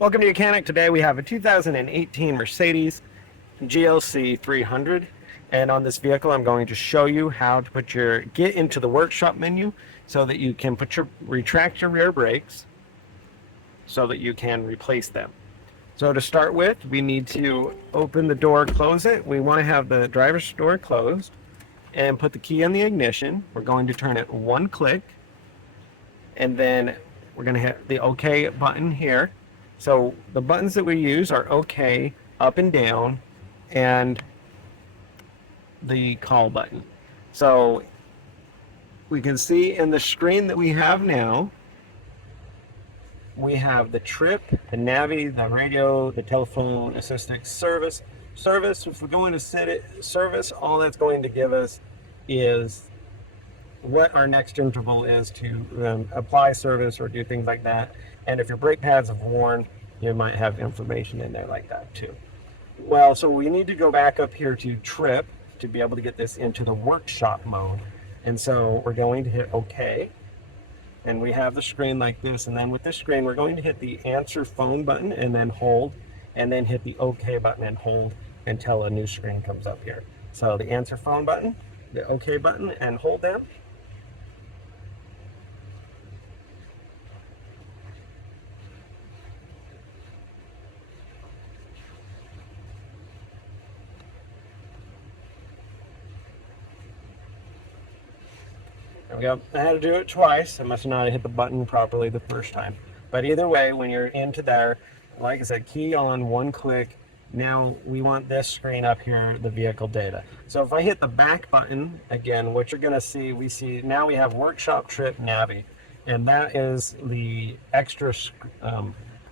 Welcome to YOUCANIC. Today we have a 2018 Mercedes GLC 300, and on this vehicle I'm going to show you how to get into the workshop menu so that you can retract your rear brakes so that you can replace them. So to start with, we need to open the door, close it. We want to have the driver's door closed and put the key in the ignition. We're going to turn it one click, and then we're going to hit the OK button here. So the buttons that we use are OK, up and down, and the call button. So we can see in the screen that we have now, we have the trip, the navi, the radio, the telephone assistant service. If we're going to set it service, all that's going to give us is what our next interval is to apply service or do things like that. And if your brake pads have worn, you might have information in there like that too. Well, so we need to go back up here to trip to be able to get this into the workshop mode. And so we're going to hit OK. And we have the screen like this. And then with this screen, we're going to hit the answer phone button and then hold, and then hit the OK button and hold until a new screen comes up here. So the answer phone button, the OK button, and hold them. There we go. I had to do it twice. I must not have hit the button properly the first time. But either way, when you're into there, like I said, key on, one click. Now we want this screen up here, the vehicle data. So if I hit the back button again, what you're going to see, now we have workshop, trip, navi. And that is the extra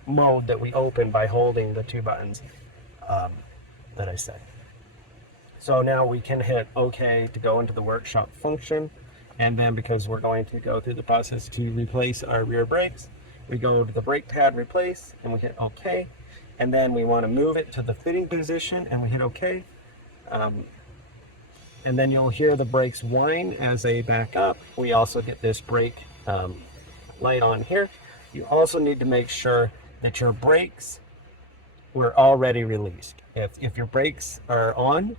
mode that we open by holding the two buttons that I said. So now we can hit OK to go into the workshop function. And then because we're going to go through the process to replace our rear brakes, we go to the brake pad replace and we hit OK. And then we want to move it to the fitting position and we hit OK. And then you'll hear the brakes whine as they back up. We also get this brake light on here. You also need to make sure that your brakes were already released. If your brakes are on,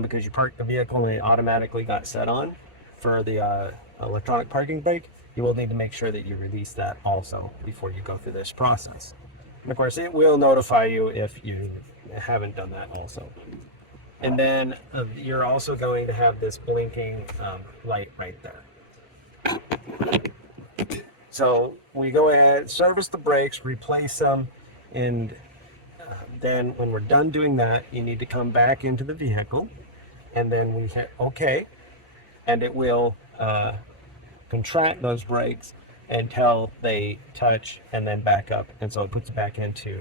because you parked the vehicle and it automatically got set on for the electronic parking brake, you will need to make sure that you release that also before you go through this process. And of course, it will notify you if you haven't done that also. And then you're also going to have this blinking light right there. So we go ahead, service the brakes, replace them, and then when we're done doing that, you need to come back into the vehicle, and then we hit OK. And it will contract those brakes until they touch and then back up. And so it puts it back into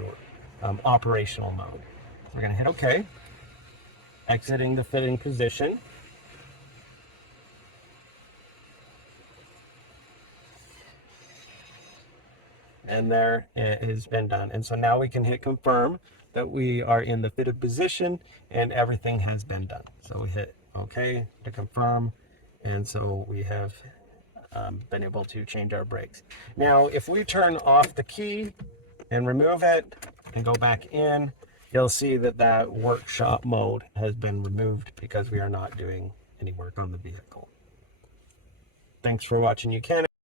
operational mode. So we're going to hit OK, exiting the fitting position. And there it has been done. And so now we can hit confirm that we are in the fitted position and everything has been done. So we hit OK to confirm. And so we have been able to change our brakes. Now, if we turn off the key and remove it and go back in, you'll see that that workshop mode has been removed because we are not doing any work on the vehicle. Thanks for watching YOUCANIC.